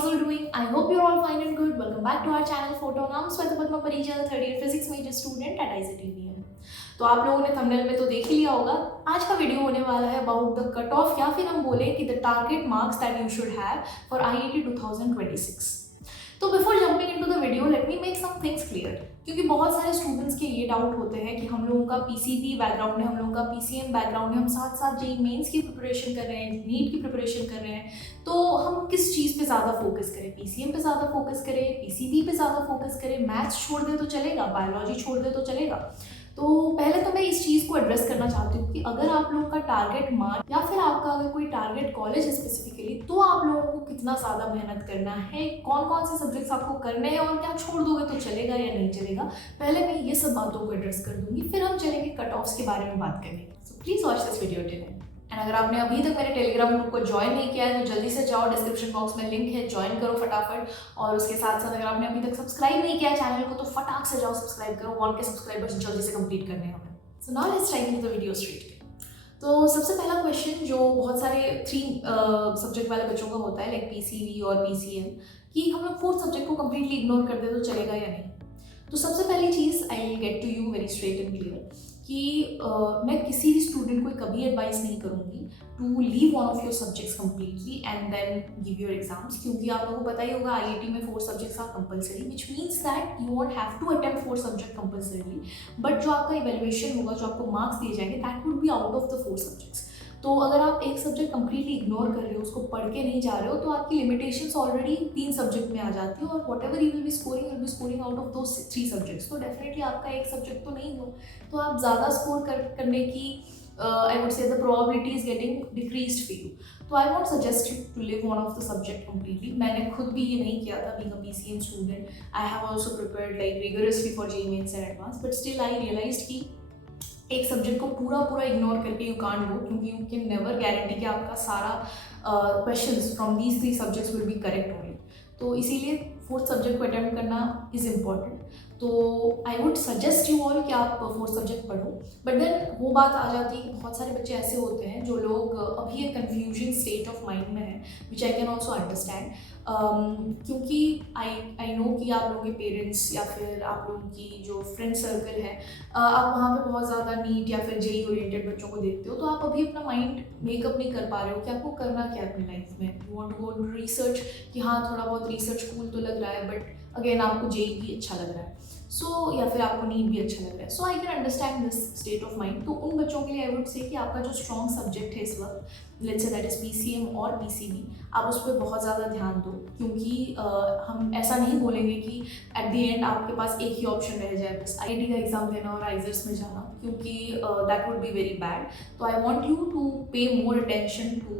you all doing? I hope you're all fine and good. Welcome back to our channel Photo. नाम Shweta Padma Parijal, third year physics major student at ICTVM। तो आप लोगों ने thumbnail में तो देख ही लिया होगा। आज का वीडियो होने वाला है अबाउट द कट ऑफ, या फिर हम बोले कि the target marks that you should have for IIT 2026। तो before jumping into the video let me make some things clear, क्योंकि बहुत सारे स्टूडेंट्स के ये डाउट होते हैं कि हम लोगों का PCB बैकग्राउंड है, हम लोगों का PCM बैकग्राउंड है, हम साथ साथ जेईई मेंस की प्रिपरेशन कर रहे हैं, नीट की प्रिपरेशन कर रहे हैं, तो हम किस चीज़ पे ज़्यादा फोकस करें? PCM पे ज़्यादा फोकस करें, PCB पे ज़्यादा फोकस करें, मैथ्स छोड़ दे तो चलेगा, बायोलॉजी छोड़ दे तो चलेगा? तो पहले तो मैं इस चीज़ को एड्रेस करना चाहती हूँ कि अगर आप लोगों का टारगेट मार्क या फिर आपका अगर कोई टारगेट कॉलेज है स्पेसिफिकली, तो आप लोगों को कितना ज़्यादा मेहनत करना है, कौन कौन से सब्जेक्ट्स आपको करने हैं और क्या छोड़ दोगे तो चलेगा या नहीं चलेगा। पहले मैं ये सब बातों को एड्रेस कर दूंगी, फिर हम चलेंगे कट ऑफ्स के बारे में बात करने। So please watch this video till and. अगर आपने अभी तक मेरे टेलीग्राम ग्रुप को ज्वाइन नहीं किया है तो जल्दी से जाओ, डिस्क्रिप्शन बॉक्स में लिंक है, ज्वाइन करो फटाफट। और उसके साथ साथ अगर आपने अभी तक सब्सक्राइब नहीं किया है चैनल को तो फटाक से जाओ सब्सक्राइब करो, 1K सब्सक्राइबर्स जल्दी से कंप्लीट करने हैं हमें। So now let's dive into the video straight. तो सबसे पहला क्वेश्चन जो बहुत सारे 3 सब्जेक्ट वाले बच्चों का होता है, लाइक PCB और PCM, कि हम लोग 4th सब्जेक्ट को कम्प्लीटली इग्नोर कर दे तो चलेगा या नहीं। तो सबसे पहली चीज़ I will get to you very straight and clear कि मैं किसी भी स्टूडेंट को कभी एडवाइस नहीं करूँगी to leave one of your subjects completely and then give your exams, क्योंकि आप लोगों को पता ही होगा IIT में 4 subjects are compulsory, which means that you won't have to attempt 4 subject compulsorily, but जो आपका इवेल्युएशन होगा, जो आपको मार्क्स दिए जाएंगे, that would be out of the 4 subjects. तो अगर आप एक सब्जेक्ट कम्प्लीटली इग्नोर कर रहे हो, उसको पढ़ के नहीं जा रहे हो, तो आपकी लिमिटेशंस ऑलरेडी 3 सब्जेक्ट में आ जाती है और what ever you will be scoring out of दो 3 सब्जेक्ट्स। तो डेफिनेटली आपका एक सब्जेक्ट तो नहीं हो, तो आप ज़्यादा स्कोर करने की I would say the probability is getting decreased for you. तो I want suggest you to live one of the subject completely. मैंने खुद भी ये नहीं किया था being a PCM student. I have also prepared like rigorously for JEE mains and advance, but still I realized कि एक सब्जेक्ट को पूरा इग्नोर करके यू कांट गो, क्योंकि यू कैन नेवर गारंटी कि आपका सारा questions from these 3 subjects will be correct only. तो इसीलिए 4th सब्जेक्ट को अटेम्प्ट करना इज़ इम्पॉर्टेंट। तो I would suggest you all कि आप 4th सब्जेक्ट पढ़ो। बट देन वो बात आ जाती है कि बहुत सारे बच्चे ऐसे होते हैं जो लोग अभी एक कन्फ्यूजन स्टेट ऑफ माइंड में है, विच आई कैन ऑल्सो अंडरस्टैंड, क्योंकि आई नो कि आप लोगों के पेरेंट्स या फिर आप लोगों की जो फ्रेंड सर्कल है, आप वहाँ पे बहुत ज़्यादा नीट या फिर जेईई ओरिएंटेड बच्चों को देखते हो, तो आप अभी अपना माइंड मेकअप नहीं कर पा रहे हो कि आपको करना क्या है अपनी लाइफ में। You want to go to research कि हाँ थोड़ा बहुत रिसर्च कूल तो लग रहा है, बट अगेन आपको जेईई भी अच्छा लग रहा है, सो या फिर आपको नीट भी अच्छा लग रहा है। So I can understand this state of mind. तो उन बच्चों के लिए आई वुड से कि आपका जो स्ट्रॉन्ग सब्जेक्ट है इस वक्त, let's say that is PCM और PCB, आप उस पर बहुत ज़्यादा ध्यान दो, क्योंकि हम ऐसा नहीं बोलेंगे कि एट द एंड आपके पास एक ही ऑप्शन रह जाए, बस IIT का एग्जाम देना और आइजर्स में जाना, क्योंकि that would be very bad. तो I want you to pay more attention to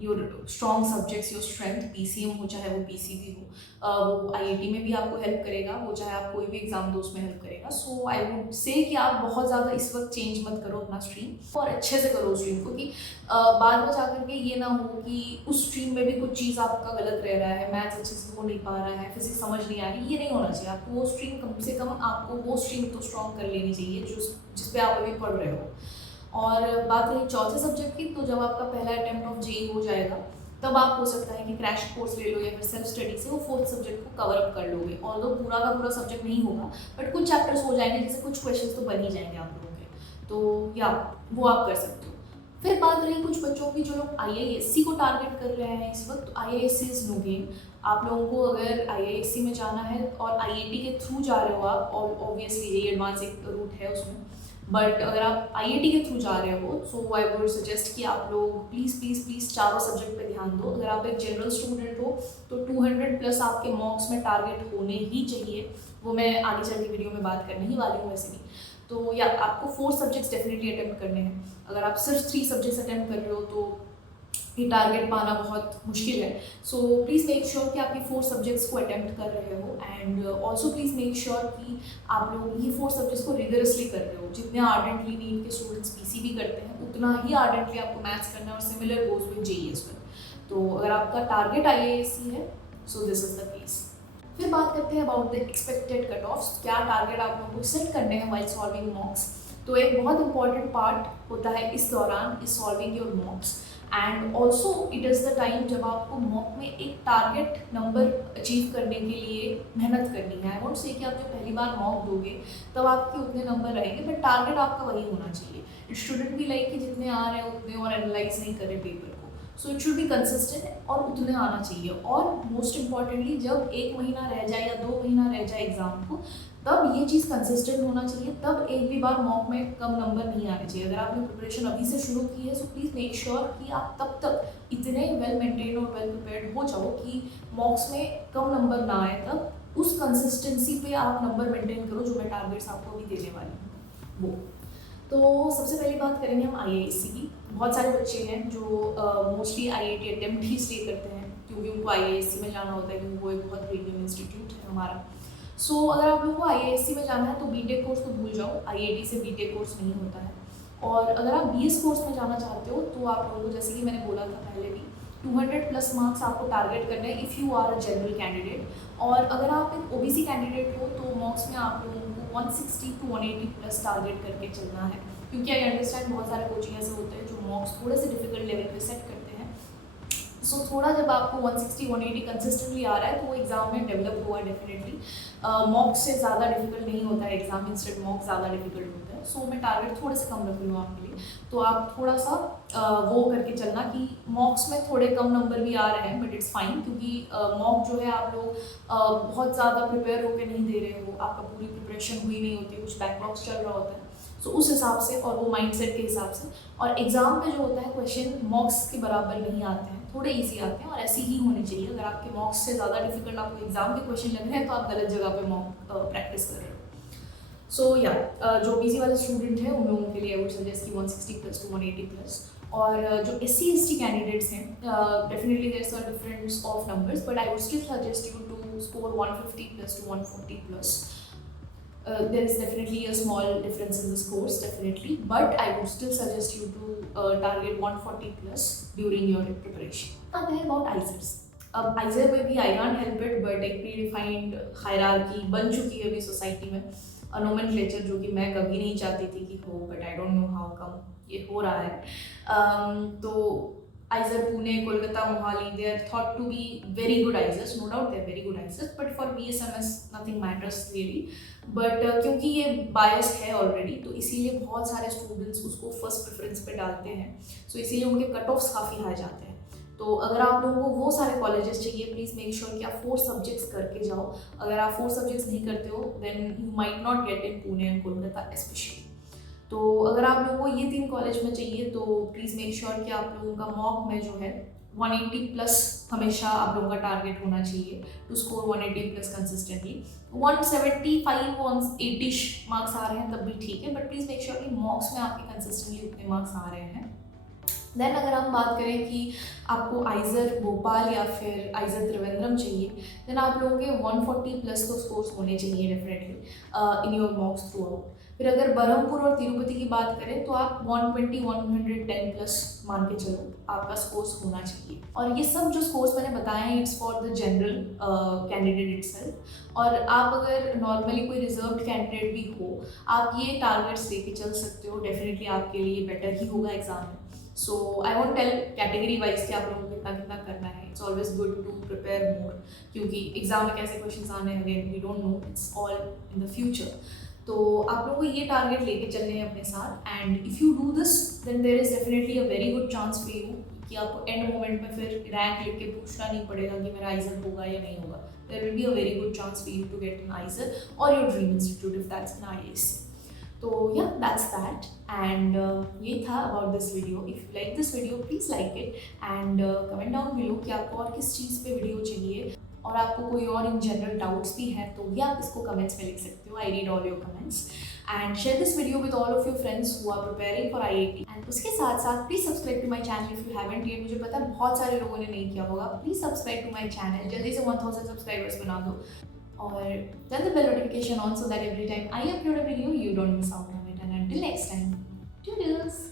your strong subjects, your strength. PCM हो चाहे वो PCB हो, वो IIT में भी आपको हेल्प करेगा, वो चाहे आप कोई भी एग्जाम दो उसमें हेल्प करेगा। सो आई वुड से कि आप बहुत ज़्यादा इस वक्त चेंज मत करो अपना स्ट्रीम, और अच्छे से करो स्ट्रीम, क्योंकि बाद में जाकर के ये ना हो कि उस स्ट्रीम में भी कुछ चीज़ आपका गलत रह रहा है, मैथ्स अच्छे से हो नहीं पा रहा है, फिजिक्स समझ नहीं आ रही, ये नहीं होना चाहिए। आपको वो स्ट्रीम कम से कम आपको वो स्ट्रीम तो स्ट्रॉन्ग कर लेनी चाहिए जिस पे आप अभी पढ़ रहे हो। और बात रही 4थे सब्जेक्ट की, तो जब आपका पहला अटेम्प्ट ऑफ जेईई हो जाएगा, तब आप हो सकता है कि क्रैश कोर्स ले लो या फिर सेल्फ स्टडी से वो 4th सब्जेक्ट को कवर अप कर लोगे। ऑल्दो पूरा का पूरा सब्जेक्ट नहीं होगा, बट कुछ चैप्टर्स हो जाएंगे, जैसे कुछ क्वेश्चंस तो बन ही जाएंगे आप लोगों के, तो या वो आप कर सकते हो। फिर बात रही कुछ बच्चों की जो लोग IISc को टारगेट कर रहे हैं इस वक्त, तो IISc इज़ नो गेम। आप लोगों को अगर IISc में जाना है और IIT के थ्रू जा रहे हो आप, और ऑब्वियसली जेईई एडवांस एक रूट है उसमें, बट अगर आप IIT के थ्रू जा रहे हो, सो आई वुड सजेस्ट कि आप लोग प्लीज़ चारों सब्जेक्ट पे ध्यान दो। अगर आप एक जनरल स्टूडेंट हो तो 200+ आपके मॉक्स में टारगेट होने ही चाहिए, वो मैं आगे चल के वीडियो में बात करने ही वाली हूँ वैसे भी। तो या आपको 4 सब्जेक्ट्स डेफिनेटली अटेम्प्ट करने हैं। अगर आप सिर्फ 3 सब्जेक्ट्स अटेम्प्ट कर रहे हो तो ये टारगेट पाना बहुत मुश्किल है। सो प्लीज़ मेक श्योर कि आप ये 4 सब्जेक्ट्स को अटेम्प्ट कर रहे हो, and also please make sure कि आप लोग ये 4 सब्जेक्ट्स को रिगरसली कर रहे हो। जितने आर्डेंटली नीट के स्टूडेंट्स PCB करते हैं, उतना ही आर्डेंटली आपको मैथ्स करना है, और similar goes with JEE as well. तो अगर आपका टारगेट IISc है, so this is the case. फिर बात करते हैं about the expected cut offs, क्या टारगेट आप लोगों को सेट करने हैं वाइल सॉल्विंग मॉक्स। तो एक बहुत इंपॉर्टेंट पार्ट होता है इस दौरान is solving your मॉक्स। And also it is the time जब आपको मॉक में एक टारगेट नंबर अचीव करने के लिए मेहनत करनी है। आई वोंट से कि आप जब पहली बार मॉक दोगे तब आपके उतने नंबर रहेंगे, बट टारगेट आपका वही होना चाहिए। इट शुडंट बी लाइक कि जितने आ रहे हैं उतने और एनालाइज नहीं करें पेपर को। So it should be consistent और उतने आना चाहिए। और मोस्ट इम्पॉर्टेंटली जब 1 महीना रह जाए या 2 महीना रह जाए एग्ज़ाम को, तब ये चीज़ कंसिस्टेंट होना चाहिए। तब एक भी बार मॉक में कम नंबर नहीं आने चाहिए। अगर आपने प्रिपरेशन अभी से शुरू की है, सो प्लीज़ मेक श्योर कि आप तब तक इतने वेल मेंटेन और वेल प्रिपेयर्ड हो जाओ कि मॉक्स में कम नंबर ना आए। तब उस कंसिस्टेंसी पे आप नंबर मेंटेन करो जो मैं टारगेट्स आपको अभी देने वाली हूँ वो। तो सबसे पहली बात करेंगे हम IISc की। बहुत सारे बच्चे हैं जो मोस्टली IIT अटेम्प्ट ही इसलिए करते हैं क्योंकि उनको IISc में जाना होता है, क्योंकि वो एक बहुत प्रीमियम इंस्टीट्यूट है हमारा। सो अगर आप लोगों को IISc में जाना है तो बीटेक कोर्स तो भूल जाओ, IIT से बीटेक कोर्स नहीं होता है। और अगर आप BS कोर्स में जाना चाहते हो तो आप लोगों को, जैसे कि मैंने बोला था पहले भी, 200+ मार्क्स आपको टारगेट करना है if you are a general candidate. और अगर आप एक OBC कैंडिडेट हो तो मॉक्स में आप लोगों को 160 to 180+ टारगेट करके चलना है। क्योंकि आई अंडरस्टैंड बहुत सारे कोचिंग ऐसे होते हैं जो मॉक्स थोड़े से डिफिकल्ट लेवल पे सेट करते हैं। सो थोड़ा जब आपको 160 180 कंसिस्टेंटली आ रहा है तो वो एग्ज़ाम में डेवलप हुआ डेफिनेटली। मॉक से ज़्यादा डिफिकल्ट नहीं होता है एग्ज़ाम, इंस्टेड मॉक ज़्यादा डिफिकल्ट होता है। सो मैं टारगेट थोड़े से कम रख रही हूँ आपके लिए। तो आप थोड़ा सा वो करके चलना कि मॉक्स में थोड़े कम नंबर भी आ रहे हैं, बट इट्स फाइन, क्योंकि मॉक जो है आप लोग बहुत ज़्यादा प्रिपेयर होकर नहीं दे रहे हो, आपका पूरी प्रिपरेशन हुई नहीं होती, कुछ बैकलॉग्स चल रहा होता है। सो उस हिसाब से और वो माइंडसेट के हिसाब से। और एग्ज़ाम पे जो होता है क्वेश्चन मॉक्स के बराबर नहीं आते हैं, थोड़े इजी आते हैं और ऐसी ही होनी चाहिए। अगर आपके मॉक्स से ज़्यादा डिफिकल्ट आपको एग्ज़ाम के क्वेश्चन लग रहे हैं तो आप गलत जगह पे मॉक प्रैक्टिस कर रहे हो। सो या जो BC वाले स्टूडेंट हैं उन लोगों के लिए आई वुड सजेस्ट कि 160+ to 180+। और जो SC ST कैंडिडेट्स हैं, definitely there are difference of numbers, but I would still suggest you to score 150+ to 140+। There is definitely a small difference in the scores, definitely, but I would still suggest you to target 140+ during your preparation. आते हैं about ISERs। अब ISER में भी I can't help it, but एक predefined hierarchy बन चुकी है अभी सोसाइटी में, nomenclature जो कि मैं कभी नहीं चाहती थी कि हो, but I don't know how come ये हो रहा है। तो ISER Pune, Kolkata, Mohali, they are thought to be very good ISERs, no doubt they are very good ISERs, but for BSMS nothing matters really। But क्योंकि ये बायस है ऑलरेडी, तो इसीलिए बहुत सारे स्टूडेंट्स उसको फर्स्ट प्रेफरेंस पे डालते हैं। सो इसीलिए उनके कट ऑफ्स काफ़ी हाई जाते हैं। तो अगर आप लोगों को वो सारे कॉलेजेस चाहिए, प्लीज़ मेक श्योर कि आप 4 सब्जेक्ट्स करके जाओ। अगर आप 4 सब्जेक्ट्स नहीं करते हो then you might not get in Pune and Kolkata specially. तो अगर आप लोगों को ये 3 कॉलेज में चाहिए तो प्लीज़ मेक श्योर कि आप लोगों का मॉक में जो है 180+ हमेशा आप लोगों का टारगेट होना चाहिए टू स्कोर 180+ कंसिस्टेंटली। 175 180 मार्क्स आ रहे हैं तब भी ठीक है, बट प्लीज़ मेक श्योर कि मॉक्स में आपके कंसिस्टेंटली उतने मार्क्स आ रहे हैं। देन अगर हम बात करें कि आपको आइजर भोपाल या फिर आइजर त्रिवेंद्रम चाहिए, देन आप लोगों के 140+ तो स्कोर्स होने चाहिए definitely in your मॉक्स through out. फिर अगर बरहमपुर और तिरुपति की बात करें तो आप 120 110+ मान के चलो आपका स्कोर्स होना चाहिए। और ये सब जो स्कोर्स मैंने बताए हैं it's for the general candidate itself. और आप अगर नॉर्मली कोई रिजर्व्ड कैंडिडेट भी हो, आप ये टारगेट्स लेके चल सकते हो, डेफिनेटली आपके लिए बेटर ही होगा एग्जाम में। So I want tell category wise कि आप लोगों को कितना कितना करना है। It's always good to prepare more, क्योंकि एग्जाम में कैसे क्वेश्चंस आने हैं again we don't know, it's all in the future. तो आप लोगों को ये टारगेट लेके चलने हैं अपने साथ, and if you do this then there is definitely a very good chance for you कि आपको एंड मोमेंट में फिर रैंक लिख के पूछना नहीं पड़ेगा कि मेरा आइजर होगा या नहीं होगा। There will be a very good chance for you to get an IISER और your dream institute if that's an IISc। तो या दैट्स दैट, एंड ये था about this video. If you like this video please like it and comment down below कि आपको और किस चीज़ पे वीडियो चाहिए, और आपको कोई और इन जनरल डाउट्स भी हैं तो भी आप इसको कमेंट्स में लिख सकते हो। I read all your comments and share this video with all of your friends who are preparing for IIT। And उसके साथ साथ please subscribe to my channel if you haven't yet. मुझे पता है बहुत सारे लोगों ने नहीं किया होगा, please subscribe to my channel, जल्दी से 1000 सब्सक्राइबर्स बना दो और turn the bell notification on so that every time I upload a video you don't miss out on it। And until next time, toodles।